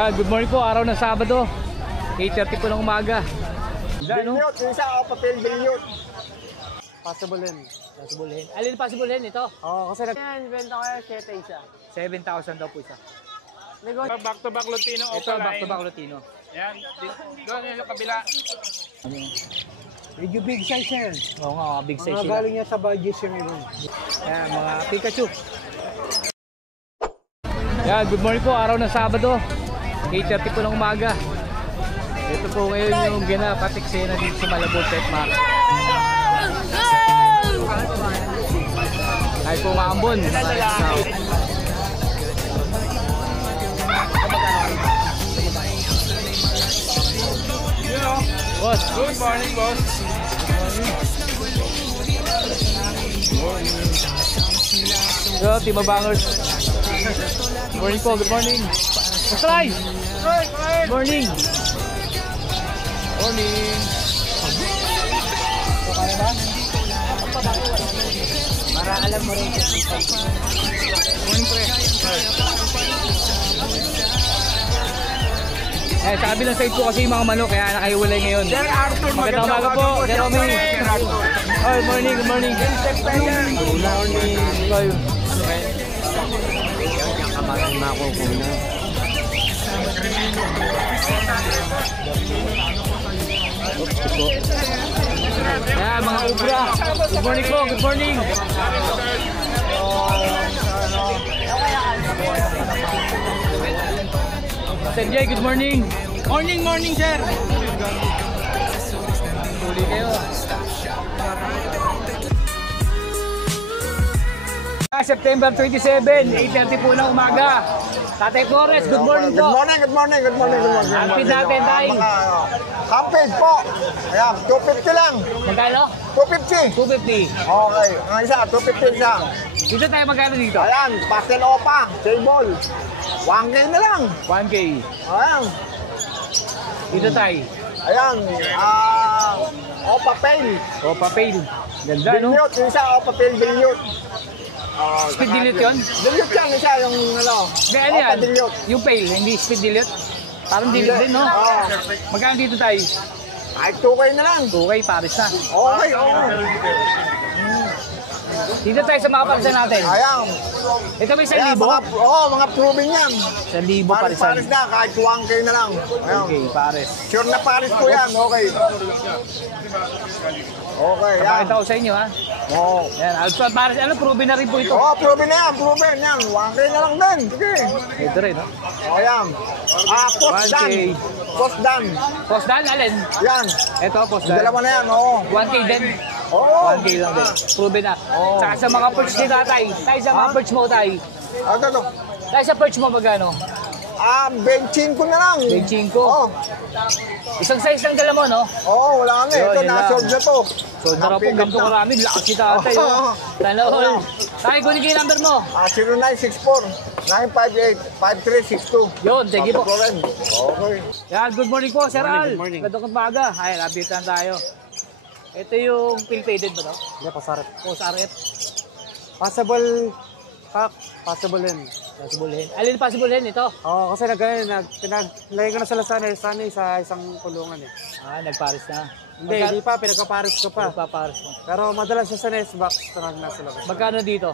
Yan, good morning po, araw ng Sabado. 8:30 po ng umaga. Bilyot, yung isa o papel bilyot. Possible din. Possible hen. Alin possible hen ito? Oo, kasi benta ko yung 7 isa. 7,000 daw po isa. Back to back Lutino Ito, back to back Lutino. Yan, doon yung kabila. Medyo big size yan. Oo nga, big size Mga sila. galing niya sa budget yung ibon. Ayan, mga Pikachu. Yan, good morning po, araw ng Sabado. 8:30 po ng umaga. Ito po ngayon yung ginapatiksena dito sa Malabon Pet Market. Ay po maambon. Boss. Good morning, boss. Hello, Team Bangers. Good morning po, good morning. Try! Good morning. Morning. Para alam mo rin. Morning, pre. Eh, sabi ng side ko kasi yung mga manok, kaya nakahiwalay ngayon. Magandang umaga po, Jerome. Oh, good morning, good morning. Good morning. Kayo. Kamarin na ako kung na. Ayan, mga ubra. Good morning po, good morning. Sir Jay, good morning. Morning, sir. Huli kayo. September 27, 8:30 po na umaga. Tatay Flores, good morning Good po. morning, good morning, good morning, good morning. Hampid natin, tay. Hampid po. Ayan, 250 lang. Magkano? 250. 250. Okay, ang isa, 250 isa. Dito tayo magkano dito? Ayan, pastel opa, table. 1K na lang. 1K. Ayan, Dito tayo. ayan, opa pail. O, papel. Ganda, no? Bilyot, yung isa, opa pail bilyot. Speed dilute yun? Bilyot yan, isa yung ano. May ano Opa yan? bilyot. Yung pail, hindi speed dilute? Parang dilute din, no? Oo. Magkano dito tayo? Kahit 2K na lang. 2K, pares na. Okay, oo. Dito tayo sa mga parisan natin. Ayan. Ito may 1,000. Ayan, mga proven yan. 1,000 parisan. Paris na, kahit 1K na lang. Ayan. Okay, pares. Sure na Paris po yan, okay. Okay, yan. Pakita ko sa inyo, ha? Oo. Yan, Alpha Pares. Ano, proven na rin po ito. Oo, proven na yan, proven yan. 1K na lang din. Sige. Ito rin, no? O, yan. Post 1K. dan. Post dan. Post dan, alin? Yan. Ito, post dan. Dalawa na yan, oo. 1K din. Oo. 1K lang din. Proven na. Oo. Saka sa mga perch ni tatay. Tayo sa mga perch mo, tayo. Ito. Tayo sa perch mo, magkano? Benching ko na lang. 25. Oo. Isang size lang dala mo, no? Oo, wala na. Yun, Ito, yun lang. nasold na to. So, tara po, ganito karami. Lakas si tatay, Oo. oh. Tala, all. Tayo, kunin ko yung number mo. 0964-958-5362. Yun, sige po. Okay. Yan, good morning po, Sir Al. Good morning. Gandong baga. Ay, update lang tayo. Ito yung pill-faded ba, no? Hindi, pasarap. Post RF. Possible, possible din. Possible hen. Alin possible hen ito? Oo, kasi pinaglagay ko na sila sa isang kulungan eh. Ah, nagpares na. Hindi pa, pinagpaparis ko pa. Nagpapares na. Pero madalas siya sa nest box, tanag na sila. Magkano dito?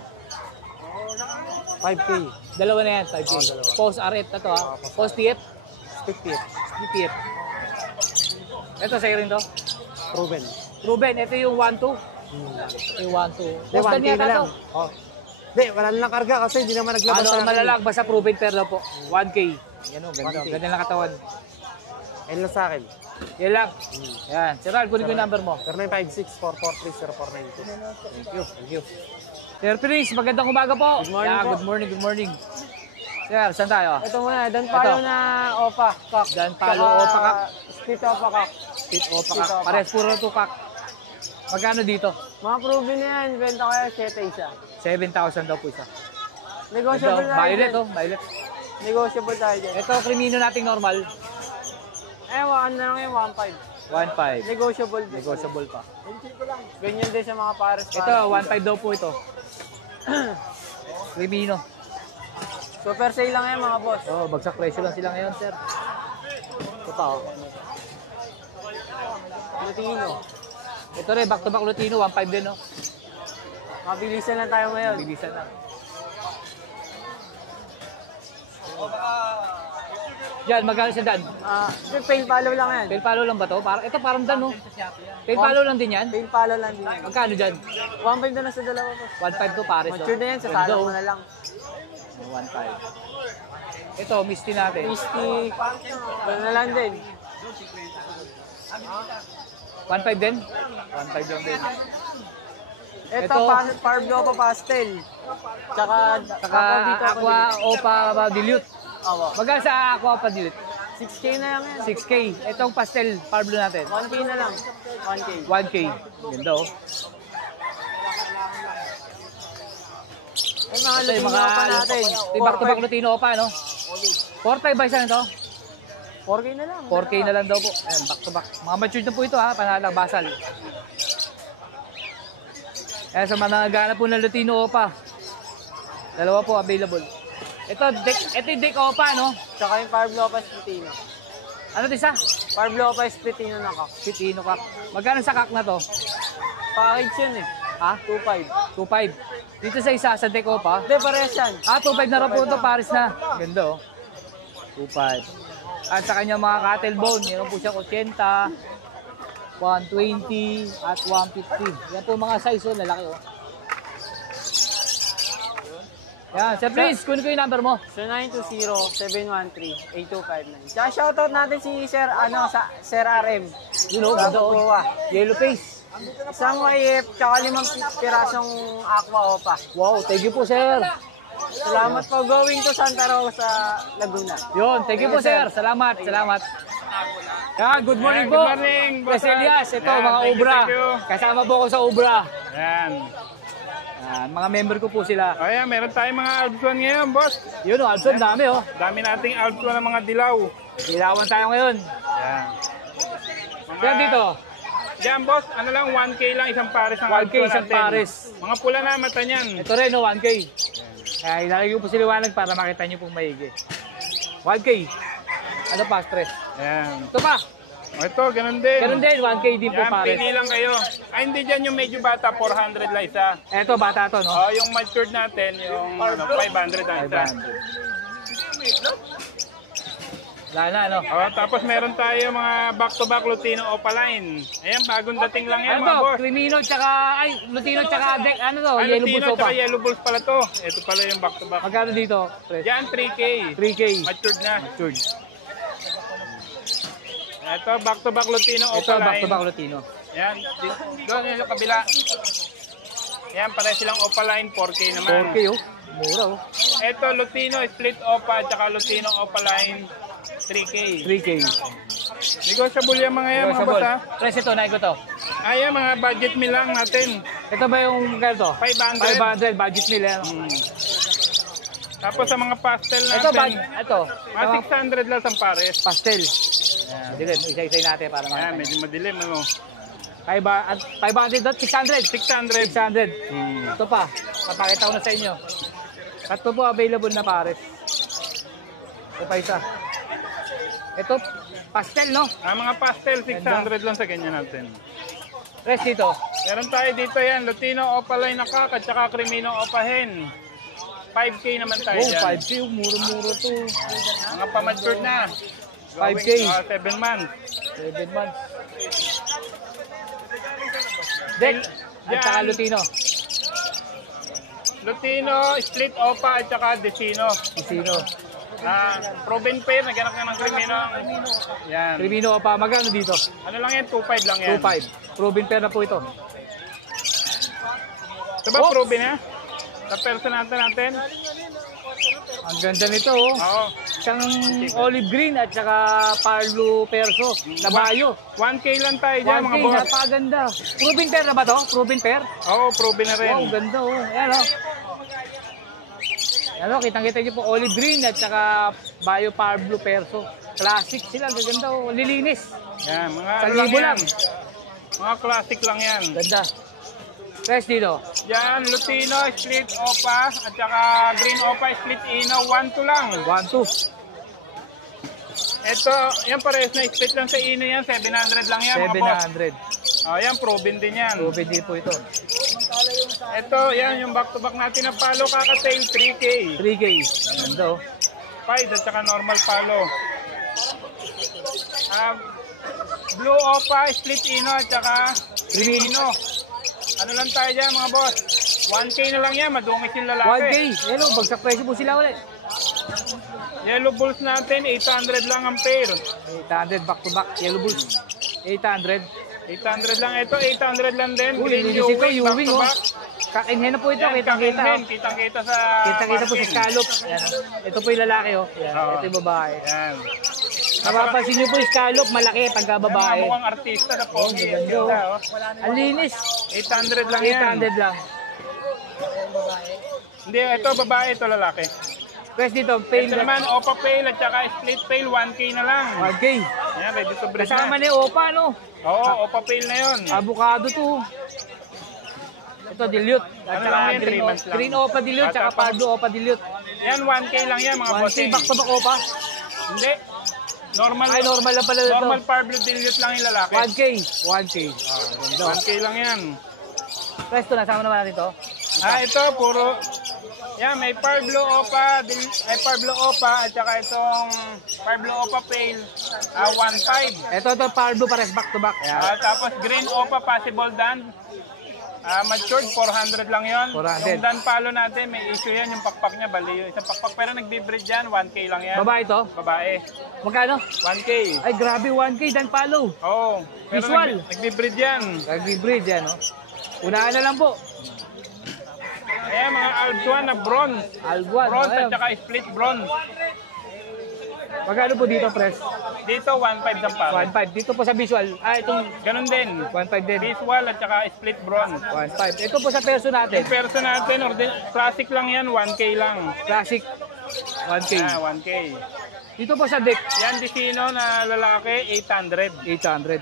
5K, Dalawa na yan, 5K. Post RF na to, ha? Post TF? 50. TF. Ito, sa'yo rin to? Proven. Ruben, ito yung 1-2. Yung 1-2. Hindi, Post 1K niya na to. lang. Oh. Hindi, wala lang karga kasi hindi naman naglabas Ano, sa akin. malalang, basta proven pair daw po. 1K. Yan o, ganda. 1K. Ganda lang katawan. Ayun lang sa akin. Yan lang. Yan. Sir Al, kunin ko yung number mo. 0956-443-0492. Thank you. Thank you. Sir Prince, magandang umaga po. Good morning Yeah, po. good morning, good morning. Sir, saan tayo? Ito muna, Dan Palo Ito. na Opa, Kak. Dan Palo, Opa, Kak. Split Opa, Kak. Pit Opa Pit Kak. Opa. Pares puro tukak. Magkano dito? Mga proven na yan, benta ko yan, 7 isa. 7,000 daw po isa. Ito, Negotiable tayo violet dyan. oh, violet. Negotiable tayo dyan. Ito, krimino nating normal. Ano na lang yung 1.5. 1.5. Negotiable din. Negotiable pa. Ganyan din sa mga pares. Ito, 1.5 daw po ito. Krimino. Super sale lang yan mga boss. Oh, bagsak presyo lang sila ngayon, sir. Ito pa, oh. Lutino. Ito rin, back-to-back Lutino, 1.5 din, no? Mabilisan lang tayo ngayon. Bilisan na. Yan, magkano siya dan? Fail follow lang yan. Tail palo lang ba to? Ito parang dan, no? Tail palo lang din yan? Fail follow lang din yan. Magkano dyan? 1.5 na lang sa dalawa boss. 1.5 to pares, no? Mature na yan, sasala mo na lang. 1.5. Ito, Misty natin. Misty, wala na lang din. 1.5 din? 1.5 lang din. Ito, Ito. Parblo pa pastel. Tsaka Aqua Opa Dilute. Awa. Magkano sa Aqua Opa Dilute? 6K na lang yan. 6K. Itong pastel Parblo natin. 1K na lang. 1K. 1K. Ganda, oh. Ay, mga Ito yung Lutino pa natin. Ito yung back-to-back Lutino Opa, no? 4.5 ba isa nito? 4K na lang. 4K na lang daw po. Ayan, back-to-back. Mga matured na po ito, ha? Panalang basal. Ayan, sa mga naghahanap po ng Lutino Opa. Dalawa po available. Ito yung Deck Opa, no? Tsaka yung Parblo pa Lutino. Ano ito isa? Parblo pa Lutino na ka. Lutino kak. Magkano sa kak na to? Package yun eh. Ha? 2.5. 2.5. Dito sa isa, sa Deck Opa. Hindi, parehas yan. 2.5 na rin po ito, Paris na. Ganda, oh. 2.5. At sa kanyang mga cattle bone, meron po siyang 80, 120, at 150. Yan po mga size, oh, lalaki, oh. Yan, sir, please, kunin ko yung number mo. So 920-713-8259. Tsaka shoutout natin si Sir, Sir RM. You know, ganda, oh. Yellow face. Isang YF, tsaka 5 pirasong Aqua Opa. Wow, thank you po, sir. Salamat po going to Santa Rosa, Laguna. Yun, thank you po, sir. Salamat, salamat. Yan, good morning po. Good morning, Boss Boss Elias, ito, Yan, mga thank you, Ubra. thank you. Kasama po ako sa Ubra. Yan. Yan, mga member ko po sila. O yan, meron tayong mga Alpson ngayon, boss. Yun, oh, Alson, dami, oh. Dami nating Alpson ng mga dilaw. Dilawan tayo ngayon. Yan. Yan dito. Yan, boss. Ano lang, 1K lang isang pares ng 1K Alpson isang natin. pares. Mga pula na mata niyan. Ito rin, no, 1K. Kaya ilalagay ko po sa liwanag para makita nyo pong maigi. 1K. Ano pa, stress? Yan. Ito pa. O ito, ganun din. Ganun din, 1K din po Yan, pares. pili lang kayo. Ay, hindi dyan yung medyo bata, 400 lang isa. Ito, bata to, no? O, yung matured natin, yung 500 lang isa. 500. Wala na, no? O, tapos meron tayo mga back-to-back Lutino Opaline. Ayan, bagong dating lang yan, Ano mga to? boss. Crimino tsaka, ay, Lutino tsaka, ano to? Ay, Yellow Lutino Buso pa. tsaka Yellow Bulls pala to. Ito pala yung back-to-back. Magkano dito? Stress? Yan, 3K. 3K. Matured na. Matured. Ito, back-to-back Lutino Ito, Opaline. back-to-back Lutino. Yan, doon yung sa kabila. Yan, pare silang Opaline, 4K naman. 4K, oh. Mura, oh. Ito, Lutino Split Opa, tsaka Lutino Opaline, 3K. 3K. Negotiable yung mga yan, mga boss, ha? Press ito, naik ko to. Ayan, mga budget meal lang natin. Ito ba yung magkano to? 500. 500, budget nila. Hmm. Tapos sa mga pastel Ito, natin, ito. mga 600 lang sa pares. Pastel. Ayan, dilim. Isa-isay natin para Ayan, makita. medyo madilim, ano? 500 dot, 600. 600. 600. Ito pa. Papakita ko na sa inyo. Tatlo po available na pares. Ito pa isa. Ito, pastel, no? Mga pastel, 600 lang sa ganyan natin. Rest dito. Meron tayo dito yan, Lutino Opaline na kak at saka Crimino Opahen. 5K naman tayo Oh, dyan. 5K. Mura-mura to. Mga pamatured na. 5K. 7 months. 7 months. Deck. At saka Lutino. Lutino, Split Opa at saka Decino. Isino. Proven pair, naghanap ka ng Crimino. Yan. Crimino pa. Magkano dito? Ano lang yan? 2.5 lang yan. 2.5. Proven pair na po ito. Ito ba proven ha? Sa personal natin? Ang ganda nito, oh. Oo. Isang olive green at saka Parlo Perso na bayo. 1K lang tayo dyan 1K, mga boss. napakaganda. Proven pair na ba to? Proven pair? Oo, proven na rin. Wow, ganda, oh. Ayan, oh. Ayan, oh. Kitang-kita niyo po olive green at saka bayo Parlo Perso. Classic sila, gaganda, oh. Lilinis. Yan, mga Sa ano lang libo yan. lang. Mga classic lang yan. Ganda. Press dito. Yan, Lutino, split Opa, at saka Green Opa, split Ino, 1-2 lang. 1-2. Ito, yan parehas na split lang sa Ino yan, 700 lang yan mga boss. 700. Yan, proven din yan. Proven din po ito. Ito, yan, yung back-to-back natin na palo, kakatail, 3K. 3K. Ganda oh. Pied at saka normal palo. Blue Opa, split Ino, at saka Green Ino. Ano lang tayo dyan mga boss? 1K na lang yan, madungis yung 1K. lalaki. Hello, bagsak presyo po sila ulit. Yellow Bulls natin, 800 lang ang pair. 800 back to back. Yellow Bulls. 800. 800 lang ito, 800 lang din. Uy, Green linis ito, Ewing, back Ewing to oh. back. Kakinhen na po ito. Yan, Kitang-kita. kakilhin, kitang-kita sa Kitang-kita po sa market. scallop. Yan. Ito po yung lalaki oh. Yan. Oo. Ito yung babae. Yan. Napapansin nyo po yung scallop, malaki pagka babae. Mukhang artista na po. Ganda oh. Ang linis. 800 lang yan. 800 lang. Hindi, ito babae, ito lalaki. Press dito, pail. Ito naman, Opa Pail at saka Split Pail, 1K na lang. 1K. Yan, ready to breed Kasama na. ni Opa, no? Oo, Opa Pail na yun. Avocado to. Ito, dilute. At Ano saka lang yan, green, 3 months lang. green Opa dilute, Bata tsaka pa. Pardo Opa dilute. Yan, 1K lang yan mga 1K bossing. back to back Opa. Hindi. Normal, Ay, normal lang pala ito. normal Parblo Dilute lang yung lalaki. 1K. 1K. Ganda. 1K lang yan. Press to, nasama naman natin to. Ito, puro... Yan, may Parblo Opa, Parblo Opa, at saka itong Parblo Opa Pail, 1.5. Ito, Pardo pares back to back. Ayan. Tapos Green Opa Possible Dan, matured, 400 lang yon. 400. Yung Dan Palo natin, may issue yan, yung pakpak niya, bali yung isang pakpak, pero nagbe-breed yan, 1K lang yan. Babae to? Babae. Magkano? 1K. Ay, grabe, 1K, dan palo. Oo. Pero Visual. nagbe-breed yan. Nag-breed yan, no? Unahan na lang po. Ayan, mga Albuan na bronze. Albuan. Bronze Ayan. at saka split bronze. Magkano po dito, press? Dito, 1.5 sa pare. 1.5. Dito po sa visual. Itong Ganun din. 1.5 din. Visual at saka split bronze. 1.5. Ito po sa perso natin. Yung perso natin, classic lang yan, 1K lang. Classic. 1K. 1K. Dito po sa deck. Yan, Dicino na lalaki, 800. 800.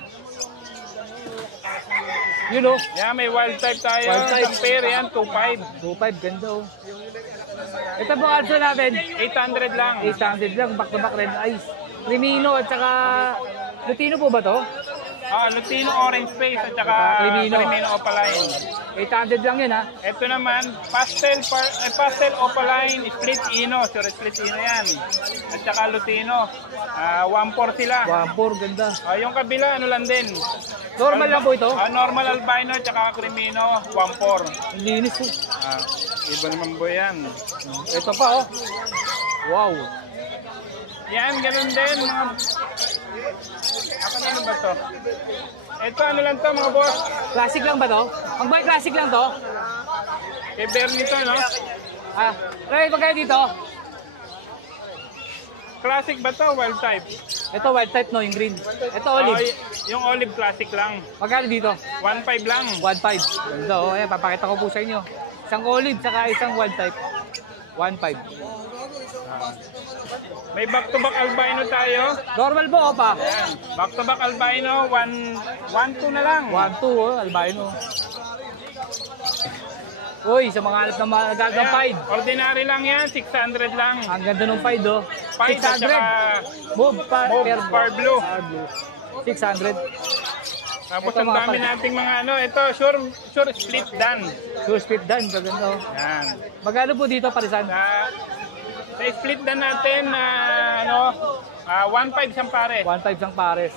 You know, Yan, may wild type tayo. Wild type. Isang pair yan, 2.5. 2.5. Ganda, oh. Ito po also natin. 800 lang. 800 lang. Back to back red eyes. Rimino at saka Lutino po ba to? Lutino Orange Face at saka Crimino. Crimino Opaline. 800 lang yun, ha? Ito naman, pastel Opaline, split Ino. Sure, split Ino yan. At saka Lutino. 1.4 sila. 1.4. Ganda. Yung kabila, ano lang din. Normal lang po ito. Normal albino at saka Crimino, 1.4. Ang linis, oh. Iba naman po yan. Ito pa, oh. Wow. Yan, ganun din. Ano ba to? Ito, ano lang to mga boss? Classic lang ba to? Ang boy, classic lang to? Kay Bernie to, no? Right, magkano dito? Classic ba to? Wild type? Ito, wild type, no? Yung green. Ito, olive. Yung olive classic lang. Magkano dito? 1.5 lang. 1.5. Ganda, oh. Ayan, papakita ko po sa inyo. Isang olive, saka isang wild type. 1.5. May back-to-back albino tayo. Normal po, opa. Yan. Back-to-back albino, 1.2 na lang. 1.2, oh. Albino. Uy, sa mga hanap na magagang Ayan, pied. ordinary lang yan, 600 lang. Ang ganda ng pied, oh. Pied at 600. saka Move, Move, par blue. 600. Tapos Ito, ang mga dami pal- nating mga ano, ito, sure split dan. Two speed dan, kaganda, oh. Yan. Magkano po dito, parisan? Sa split dan natin, 1.5 siyang pare. 1.5 sang pares.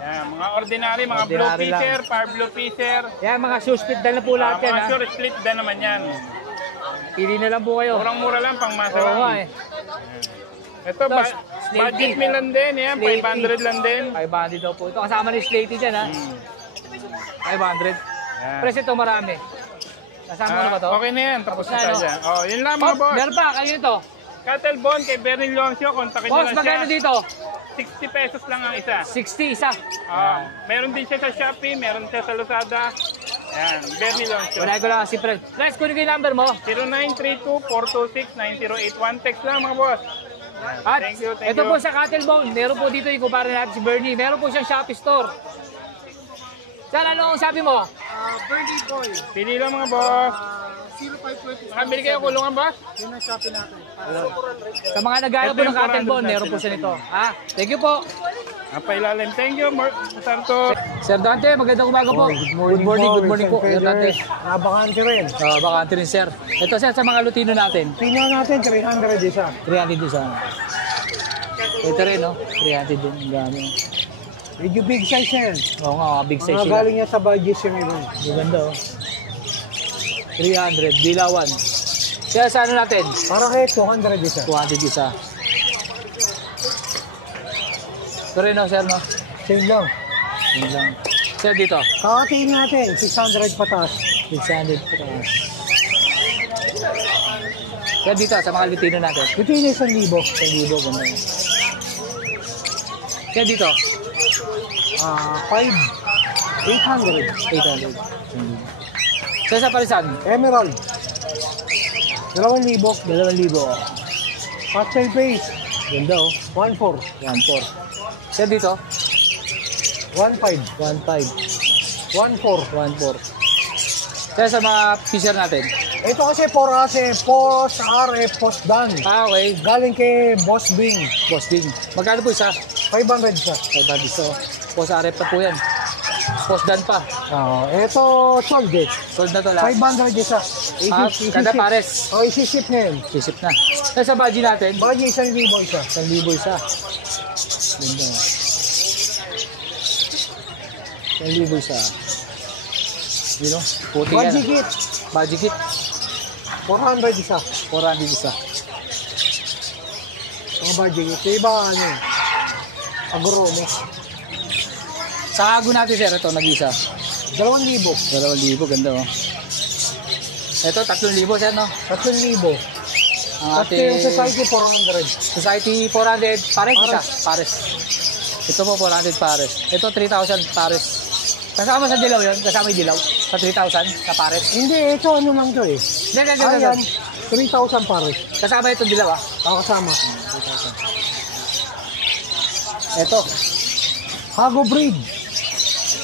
Yan, mga ordinary, mga blue Ordinary lang. fisher, par blue fisher. Yan, mga shoe speed dan na po lahat yan, Mga ha. sure split dan naman yan. Pili na lang po kayo. Murang-mura lang, pang masa Oo lang. nga, eh. Ito, Tapos, budget Slaty. meal lang din, yan, Slaty. 500 lang din. 500 daw po ito. Kasama ni Slaty dyan, ha. 500. Yan. Press ito marami. Kasama na ba to? Okay na yan, tapos na Na, tayo no? dyan. Oh, yun lang Oh, mga boss. meron pa, kayo ito. Cattle Bone kay Bernie Leoncio, kontakin nyo Boss, lang magkano siya. dito? 60 pesos lang ang isa. 60 isa. Meron din siya sa Shopee, meron siya sa Lazada. Yan, Bernie Leoncio. Wala ko lang si Fred. Guys, kunin ko yung number mo. 0932-426-9081. Text lang mga boss. At Thank you, thank ito you. po sa Cattle Bone. Meron po dito, ikumpara natin si Bernie. Meron po siyang Shopee store. Saan, ano ang sabi mo? Burning Boy. Pili lang mga boss. 0520. Nakabili kayo kulungan ba? Yun ang Shopee natin. Sa mga nag-aalap po ng cotton bone, meron po siya nito. Ha? Thank you po. Napailalim. Thank you, Sarto. Sir Dante, magandang umaga po. Good morning po. Sir Dante. Nabakante rin. Bakante rin sir. Ito sir, sa mga Lutino natin. Tingnan natin, 300 isa. 300 din sa. Ito rin, no? 300 din. Ang dami. Medyo big size yan. Oo nga, big size Mga sila. galing niya sa budget yung ibang. Maganda, oh. 300, dilawan. Kaya sa ano natin? Para kay 200 isa. 200 isa. Ito rin, no, sir, no? Same lang. Yun lang. Sir, dito. Kakatiin natin, 600 patas. 600 po. Sir, dito, sa mga Lutino natin. Ito yung 1,000. 1,000, ganda. Sir, dito. 800. 800. Sir, sa palisan. Emerald. 2,000. 2,000. Pastel face. Ganda, oh. 1,400. 1,400. Sir, dito. 1,500. 1,500. 1,400. 1,400. Sir, sa mga fisher natin. Ito kasi Post RF Post Dan. Okay. Galing kay Boss Bing. Boss Bing. Magkano po isa? 500 siya. 500 so. Post arep pa po yan. Post dan pa. Ito sold eh. Sold na to lahat. 500 isa. Kada pares. Isisip na yun. Sisip na. Sir, sa budget natin. Bagay 1,000 isa. 1,000 isa. Ganda. 1,000 isa. You know, puti yan. Budget kit. Budget kit. 400 isa. 400 isa. Mga budget kit. Iba ano eh. Aguro mo. Sa ago natin sir, ito nag-isa. 2,000. 2,000, ganda oh. Ito 3,000 sir no? 3,000. Ang At yung ating society 400. Society 400 pares isa. Pares. Ito po 400 pares. Ito 3,000 pares. Kasama sa dilaw yun? Kasama yung dilaw? Sa 3,000 sa pares? Hindi, ito ano lang to eh. Hindi. Ayan, 3,000 pares. Kasama itong dilaw ah? Kasama. 3,000. Ito, Hago breed.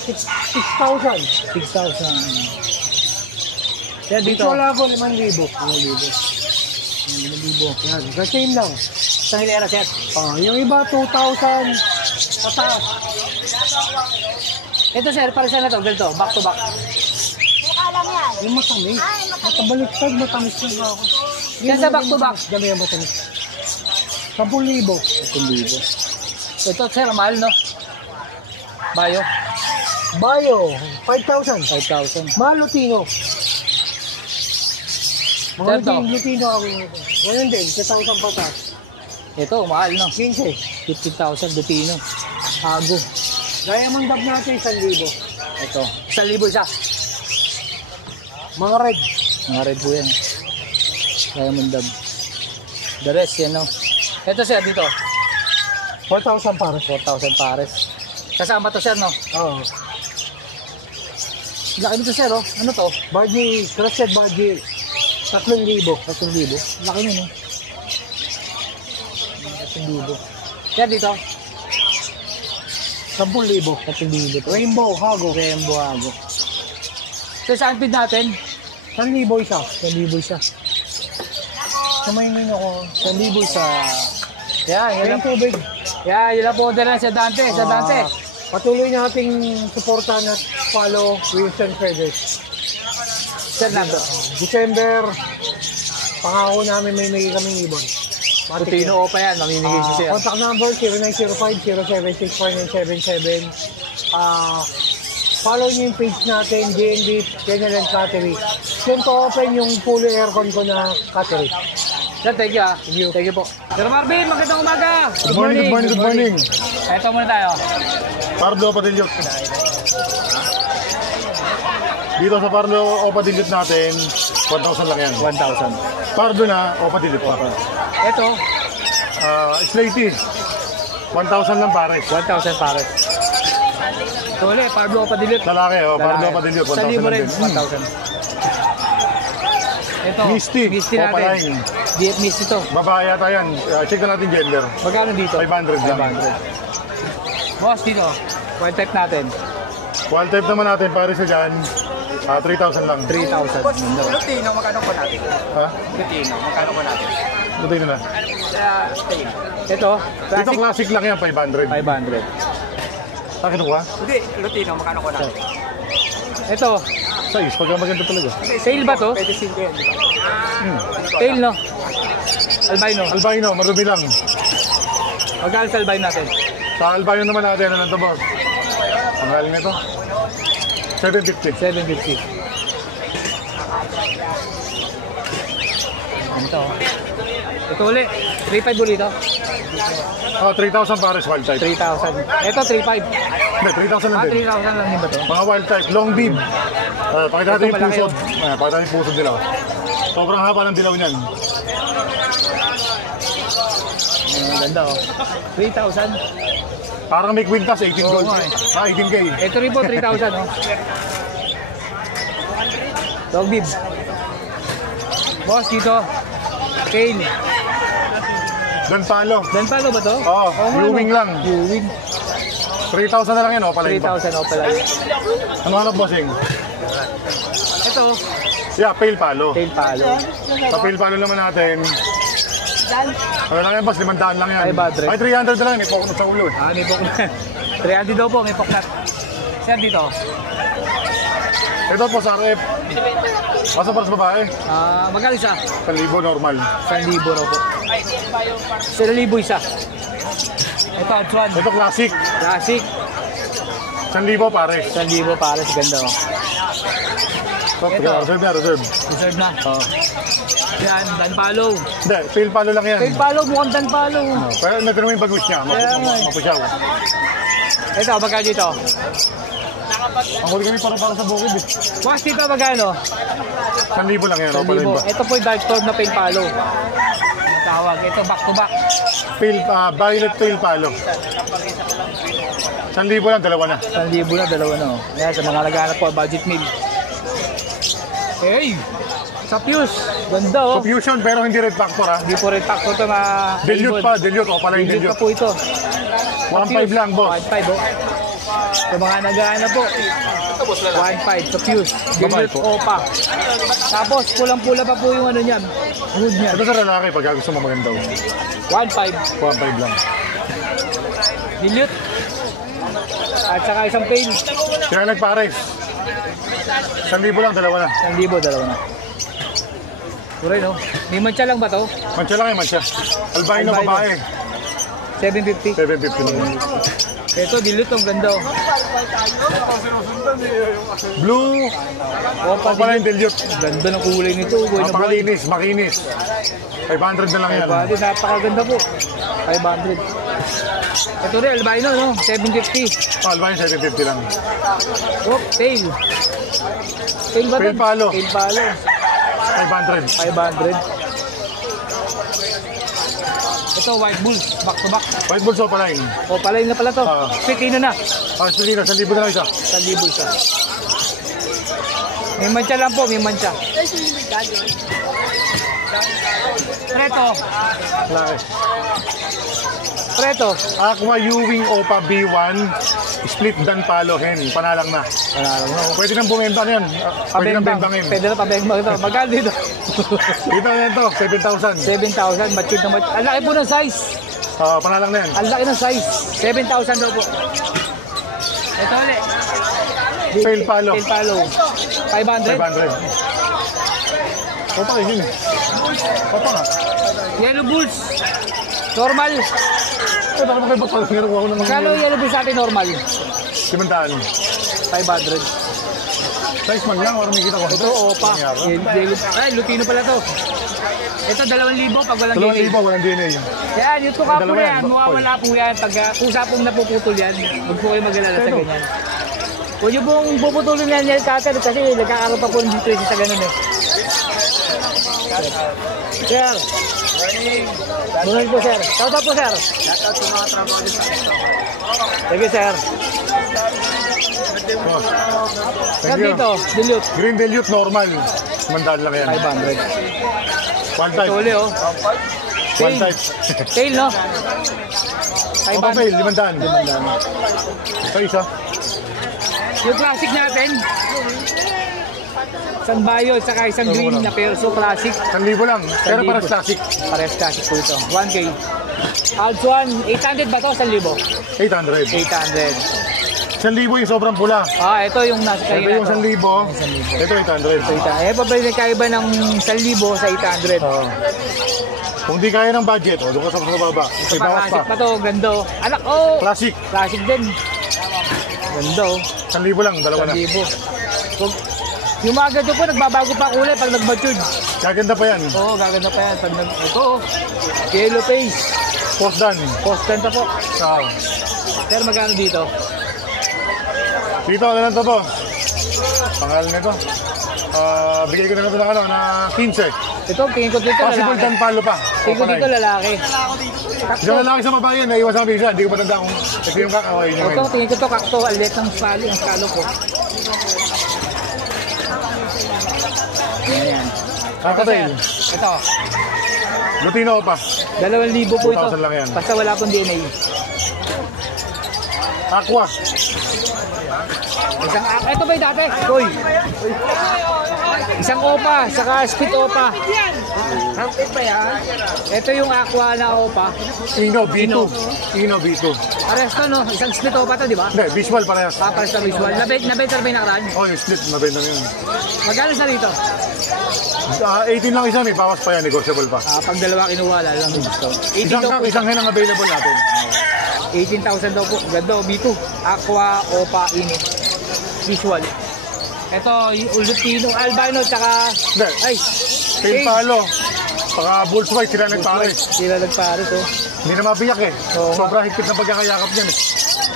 6,000. 6,000. Kaya dito, Dito lago 5,000. 5,000. Yan, the same lang. Sa hilera sir. Yung iba 2,000 pataas. Ito sir, parisan na to, ganito, back to back. Yung matamis. Matabaliktad, matamis na ako. Yan sa back to back. Dami yung matamis. 10,000. 10,000. Ito sir, mahal no? Bayo, Bayo, 5,000. 5,000. Mahal Lutino. Mga Certo. Lutino ako. Ngayon din, 10,000 patas. Ito, mahal no? 15. 50,000, Lutino. Hago. Diamond dab natin 1,000. Ito, 1,000 isa. Mga red. Mga red po yan. Diamond dub. The rest, yan no? Ito sir, dito. 4,000 pares. 4,000 pares. Kasama to sir, no? Oo. Laki nito sir, oh. Ano to? Baji, crested baji. 3,000. 3,000. Laki nyo, no? 3,000. Sir, dito? 10,000. 3,000 to. Rainbow, hago. Rainbow hago. So, saan feed natin? 1,000 isa. 1,000 isa. Kumainin ako. 1,000 isa. Yan, yan lang. Yung tubig. Yan, yun lang po order na sa Dante. Sa Dante. Patuloy nating suportahan at follow Wilson Feathers. Sir, number. December, pangako namin may kaming ibon. Lutino o pa yan. Mamimigay si sir. Contact number 0905-076-4977. Follow niyo yung page natin, DNB General Cattery. Soon to open yung fully aircon ko na cattery. Sir, thank you ah. Thank you po. Sir Marvin, magandang umaga. Good morning. Ito muna tayo. Pardo Opadilyot. Dito sa Pardo Opadilyot natin, 1,000 lang yan. 1,000. Pardo na, Opadilyot pa. Ito, Slaty, 1,000 lang pares. 1,000 pares. Ito ulit, Pablo Opadilyot. Lalaki, Pardo Opadilyot, 1,000 Sa libo lang rin, din. 1,000. Ito, Misty, natin. Opaline. Diet Misty to. Babae yata yan. Check na natin gender. Magkano dito? 500 lang. 500. Boss, dito. Wild type natin. Wild type naman natin, pares na dyan. 3,000 lang. 3,000. Lutino, magkano po natin? Ha? Lutino, magkano po natin? Tuloy na. Ito, Ito classic, classic lang yan, 500. 500. Akin ba? Hindi, Lutino, magkano po natin? Ito, Size, pagka maganda talaga. sale ba to? Pwede 5 yan, di ba? Sale, no? Albino. Albino, marumi lang. Magkano sa albino natin? Sa albino naman natin, ano to boss? Ang galing nito? 750. 750. Ito. Ito ulit. 3,500 ulit ito. 3,000 pares wild type. 3,000. Ito, 3,500. Hindi, 3,000 lang din. 3,000 lang din ba ito? Mga wild type, long beam. Pakita natin Ito, yung malaki, pusod. Pakita natin yung pusod nila. Sobrang haba ng dilaw niyan. Ang ganda, oh. 3,000. Parang may kwintas, 18 Oo gold. nga eh. 18K. Ito rin po, 3,000, oh. Dog bib. Boss, dito. Kale. Dan palo. Dan palo ba to? Oo, viewing lang. Viewing. 3,000 na lang yan, pala yun. 3,000, oh, pala yun. Ano hanap, bossing? Ito, Yeah, pale palo. tail palo. Sa pale palo naman natin. Ano lang yan, boss? 500 lang yan. 500. Ay, 300 na lang. May pokunot sa ulo. May poknat. 300 daw po, may poknat. Sir, dito. Ito po sa RF. Basta para sa babae. Magkano isa? 1,000 normal. 1,000 raw po. 1,000 isa. Ito, Antoine. Ito classic. Classic. 1,000 pares. 1,000 para sa ganda, oh. Ito, reserve na, reserve. Reserve na. Oo. Yan, dan palo. Hindi, pale palo lang yan. Tail palo, mukhang dan palo. Pero nagano mo yung bagus niya. Kaya nga eh. Mapusyaw. Ito, magkano dito? Ang huli kami para sa bukid eh. Boss, dito magkano? 1,000 lang yan. O, pala 1,000. Ito po yung dark storm na pain palo. Tawag, ito back to back. Violet pale palo. 1,000 lang, dalawa na. 1,000 na, dalawa na, oh. Yan, sa mga naghanap po, budget meal. Hey! Sa Fuse, ganda, oh. So, fusion pero hindi red factor ha. Hindi po rin takto ito na... Dilute pa, dilute. O pala yung Dilute dilute. pa po ito. 1,500 lang, boss. 1,500, oh. Sa mga naghahanap po, 1,500 sa Fuse. Babae Dilute po. Opa. Tapos, pulang-pula pa po yung ano niyan. Hood niyan. Ito sa lalaki pag gusto mo maganda. 1,500. 1,500 lang. Dilute. At saka isang pain. Kaya nagpares. 1,000 lang, dalawa na. 1,000, dalawa na. Turay, no? May mancha lang ba to? Mancha lang yung mancha. Albino, Albino. babae. 750. 750 lang. Ito, dilute, ang ganda, oh. Blue. Opa, O pala yung dilute. Ganda ng kulay nito. Boy na boy. Napakalinis, makinis. 500 na lang yan. Body, napakaganda po. 500. Ito rin, albino, no? 750. Albino, 750 lang. Oh, tail. Tail ba Tail to? palo. Tail palo. 500. 500. Ito, white bulls. Back to back. White Bulls o pala yun. O, palay na pala to. Pitino na. Selena, 1,000 na lang isa. 1,000 siya. May mancha lang po, may mancha. Preto. Laki. Preto. Aqua Ewing Opa B1. Split dan palo hen. Panalang na. Pwede nang bumenta na yan. Pwede nang Pabenggang. bentangin. Pwede na pabenggang ito. Magkano dito? Dito na yan to, 7,000. 7,000. Matured na matured. Ang laki po ng size. Panalang na yan. Ang laki ng size. 7,000 daw po. Ito ulit. Tail palo. Tail palo. 500. 500. Opa yun. Opa nga. Yellow bulls. Normal. Eh, baka makaiba pala. Meron ako ng Magkano yung yellow bulls natin normal? 500. 500. Size man lang, parang makikita ko. Ito, opa. Ay, Lutino pala to. Ito, 2,000 pag walang 2,000 DNA. walang DNA. Yan, yung tuka po Dalawa na yan, yan. Mawawala po yan. Pag kusa pong napuputol yan, huwag po kayo mag-alala sa ganyan. Huwag nyo pong puputulin yan yung cutter kasi nagkakaroon pa po ng depression sa ganun eh. Sir. Morning po, sir. Shout out po, sir. Thank you, sir. Sir, Thank you. dito, dilute. Green dilute normal. Mandaan lang yan. 500. One type. Ito uli, oh. One Tail. type. Tail, no? Opa fail, 500. 500. Sa isa. Yung classic natin, Isang bayo, saka isang green na Perso Classic. 1,000 lang. Pero 1,000. para classic. Pares classic po ito. 1K. Altuan, 800 ba ito? 1,000? 800. 800. 1,000 yung sobrang pula. Ito yung nasa Ito kanina yung to. 1,000. Ito 800. Pa ba yung kaiba ng 1,000 sa 800? Oo. Kung di kaya ng budget, doon ka sa baba. May bawas Classic pa. pa to, ganda. Anak, oh! Classic. Classic din. Ganda, oh. 1,000 lang, dalawa na. 1,000. Yung mga ganito po, nagbabago pa kulay pag nag-matured. Gaganda pa yan. Oo, gaganda pa yan. Pag ito, oh. Yellow face. Post done. Post-10 pa po. Oo. Pero magkano dito? Dito, ano lang to to? Pangalan nito. Bigay ko na ito ng ano, na 15. Ito, tingin ko dito Possible lalaki. dan palo pa. Tingin ko dito lalaki. Isang lalaki sa babae, naiwan sa bisa. Hindi ko matanda kung ito yung kakaway niya. Ito, tingin ko to kakto. Alit ng palo, ang palo ko. Ayan. Kakatail. Ito, Lutino pa. 2,000 po ito. 2,000 lang yan. Basta wala pong DNA. Aqua. Ito ba yung dati? Uy. Isang opa, saka split opa. Hampit pa yan. Ito yung aqua na opa. Ino B2. Ino B2. Pares to, no? Isang split opa to, di ba? Hindi, visual parehas. Pares na visual. Nabenta na ba yung nakaraan? Oh, yung split, mabenta na yun. Magkano sa dito? 18 lang isa, may bawas pa yan, negotiable pa. Pag dalawa kinuha, lalang discount. 18 Isang daw kak, po. isang hen ang available natin. 18,000 daw po. Ganda, B2. Aqua, opa, init. Visual. Ito, yung Lutino, albino, tsaka... Hindi, Ay, tail palo. Saka bulls white, sila nagpares. sila nagpares, oh. Hindi na mabiyak eh. Oo. Sobrang higpit na pagkakayakap niyan eh.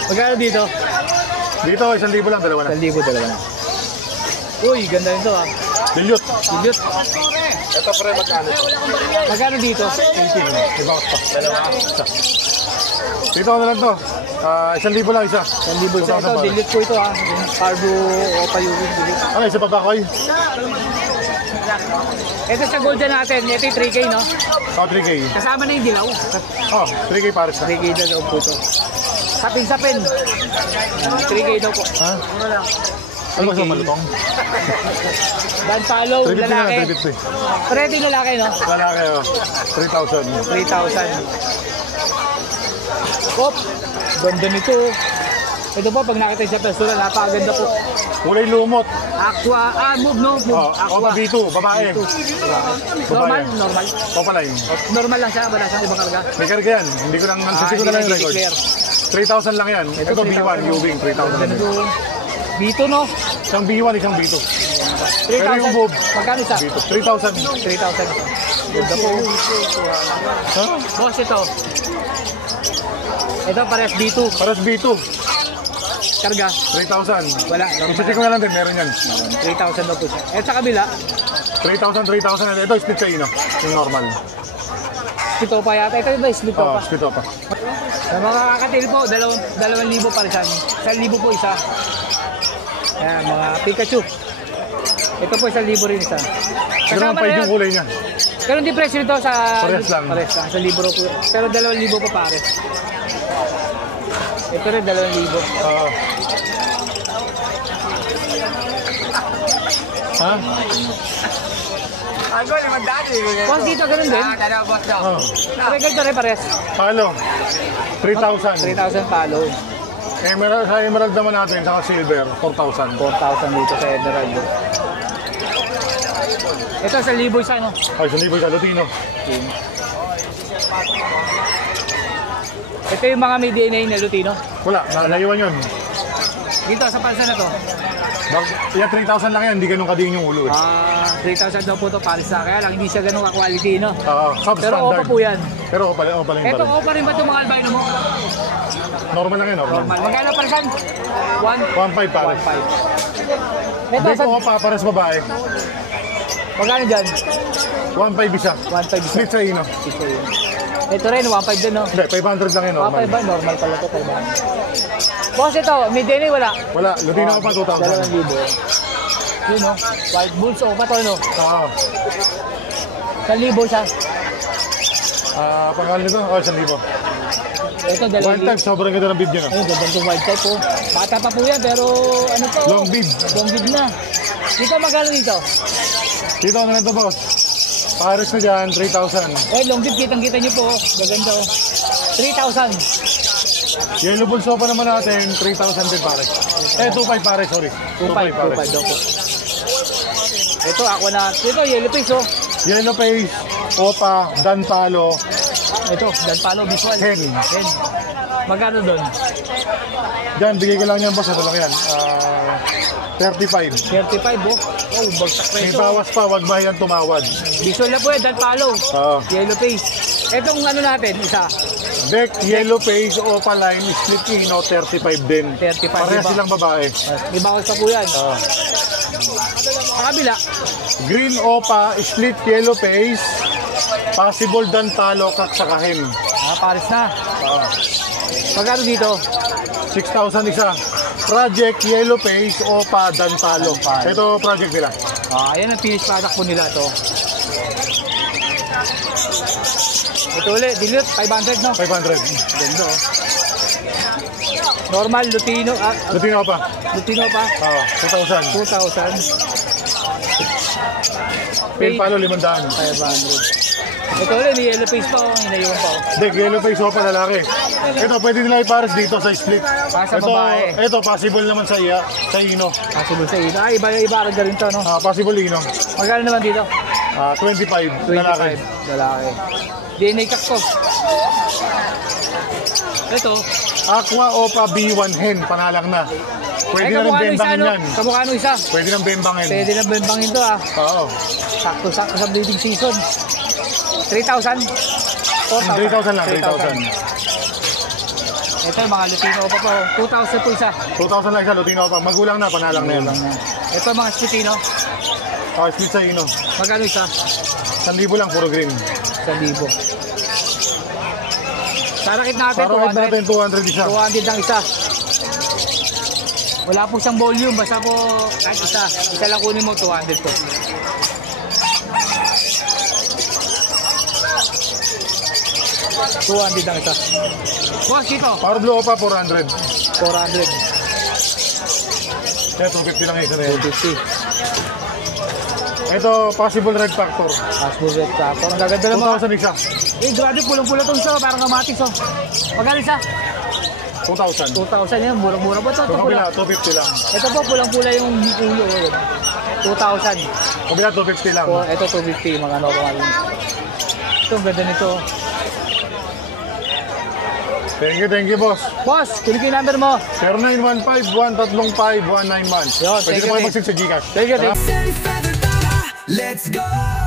Magkano dito? Dito, 1,000 lang, dalawa na. 1,000, dalawa na. Uy, ganda nito, ah. Dilute. Cute. Ito pre, magkano? Magkano dito? 18, may bawas pa. Dito ano lang to? 1,000 lang isa. 1,000 sa ito, delete ko ito, ah. Yung carbo o payugin, delete. Ano, isa pa ba kayo? Ito sa gold dyan natin, ito yung 3K, no? Oh, 3K. Kasama na yung dilaw. Oh, 3K pares na. 3K na daw po ito. Sapin-sapin. 3K daw po. Ha? Ano ba sa malutong? Dan follow, 350 na lang, lalaki. 350. Ready lalaki, no? Lalaki, oh. 3,000. 3,000. Pop, ganda nito. Ito po, pag nakita sa personal, napakaganda po. Kulay lumot. Aqua, move, no? Move. Oh, Aqua. Opa B2, babae. Normal, normal. Opa line. Normal lang siya, wala siyang ibang karga. May karga yan. Hindi ko lang, nansisi ko na lang yung record. 3,000 lang yan. Ito, B1, Ewing, 3,000. Ganito. Dito, no? Isang B1, isang B2. Pero yung 3,000. boob, Magkano isa? B2. 3,000. 3,000. Ganda po. Ha? Boss, ito. Ito, parehas B2. Paras B2. Karga. 3,000. Wala. Nansisi ko na lang din, meron yan. 3,000 daw po siya. Eh, sa kabila, 3,000, 3,000. Ito, split sa ino. Yung normal. split pa yata. Ito yung split Oh, pa. split pa. Sa mga kakatil po, 2,000 pa rin. 1,000 po isa. Ayan, mga Pikachu. Ito po 1,000 rin isa. Pero ang pahit yung kulay niya. Pero hindi presyo nito sa... Parehas lang. Parehas lang. 1,000 po. Pero 2,000 pa pare. Ito rin 2,000. Oo. Ha? Boss, dito ganun din. Oh. Regal to rin pares. Palo. 3,000. 3,000 palo. Emerald, sa emerald naman natin, saka silver, 4,000. 4,000 dito sa Emerald. Ito 1,000 isa, no? Ay, 1,000 sa Lutino. Ito yung mga may DNA na Lutino. Wala, naiwan yun. Dito sa pansa na to. Yan, 3,000 lang yan, hindi ganun kading yung ulo eh. 3,000 daw po to pares na. Kaya lang hindi siya ganun ka-quality, no? Oo, Pero substandard. opa po yan. Pero opa lang pa Ito, rin. opa rin ba itong mga albino mo? Normal lang yan, normal. Normal. Magkano parisan? 1,500 pares. 1,500. Ito, Hindi ko opa, pares babae. magkano dyan? 1,500 isa. 1,500 isa. Split sa ino. Ito rin, 1,500 din, no? Hindi, 500 lang yan, normal. 1,500 ba? Normal pala ito, 500. Boss, ito, may DNA wala? Wala, Lutino ko pa 2,000. 2,000. Yun, no? White Bulls, opa to, no? Oo. 1,000 siya. Pangalan nito? Oh, 1,000. Ito, Wild 2,000. type, sobrang ganda ng video, no? Ayun, ganda itong white type po. Bata pa po yan, pero ano to? Long bead. Long bead na. Dito magkano dito? Dito ano na ito, boss? Pares na dyan, 3,000. Eh, long dip, kitang-kita nyo po. Gaganda oh. 3,000. Yellow Bull Sopa naman natin, 3,000 din pare. 2,500 pare, sorry. 2,500 pare. daw po. Ito, ako na. Ito, yellow face oh. Yellow Face, Opa, Dan Palo, Ito, dan palo, visual. Hen. Hen. Magkano doon? Diyan, bigay ko lang yan, boss. Ito lang yan. 35. 35 oh. Oh, bagsak May preso. bawas pa, wag bayan tumawad. Visual na po eh, dan palo. Oo. Yellow face. Itong ano natin, isa. Deck, Yellow Face, Opa Line, Split Ino, 35 din. 35, Parehas diba? silang babae. May bawas pa po yan. Oo. Sa kabila. Green Opa, Split Yellow Face, Possible Dan Palo, Kaksakahin. Paris na. Oo. Magkano dito? 6,000 isa. Project Yellow Face, Opa, Dan Palo. Ito project nila. Ayan ang finished product po nila to. Ito ulit, dilute, 500 no? 500. Ganda oh. Normal, Lutino, Lutino pa. Lutino pa, Oo, 2,000. 2,000. Pale Palo, 500. 500. Ito ulit, may yellow face pa oh, hinayuan pa oh. Deck, Yellow Face, Opa, lalaki. Ito, pwede nila ipares dito sa split. Sa babae. Ito, possible naman sa Ino. Possible sa ito. Ay, iba rin to no? Possible Ino. Magkano naman dito? 25, 25. lalaki. Lalaki. DNA cut ko. Ito. Aqua Opa B1 Hen, panalang na. Pwede na rin kamukha nung isa, bembangin no? yan. Kamukha nung isa. Pwede nang bembangin. Pwede na bembangin to ah. Oo. Sakto-sakto sa breeding season. 3,000? 3,000 lang, 3,000. Ito mga Lutino pa po. 2,000 po isa. 2,000 lang isa, Lutino Opa. Magulang na, panalang na yan. Ito mga Spitino. Split sa Ino. Magkano isa? 1,000 lang, puro green. 1,000. Tarakit natin, Para kahit natin 200 isa. 200 ang isa. Wala po siyang volume, basta po kahit isa. Isa lang kunin mo, 200 to. $200 ang isa. Boss, dito. Parblo Opa, 400. 400. Kaya 250 lang isa na yan. 250. Ito, possible red factor. Passport red factor. Ang gaganda ng mga... 2,000 isa. Eh, grabe, pulang-pula itong isa. Parang kamatis, oh. Magkano isa? 2,000. 2,000 yan. Murang-mura ba ito? Ito kabila, 250 lang. Ito po, pulang-pula yung ulo. 2,000. Kabila, 250 lang. Ito, 250. Mga ano pa rin. Ito, ang ganda nito. Thank you, boss. Boss, kunin ko yung number mo. 0915-135-191. Yo, Pwede thank na you, po mag-send sa Gcash. Thank you, thank you. Let's go.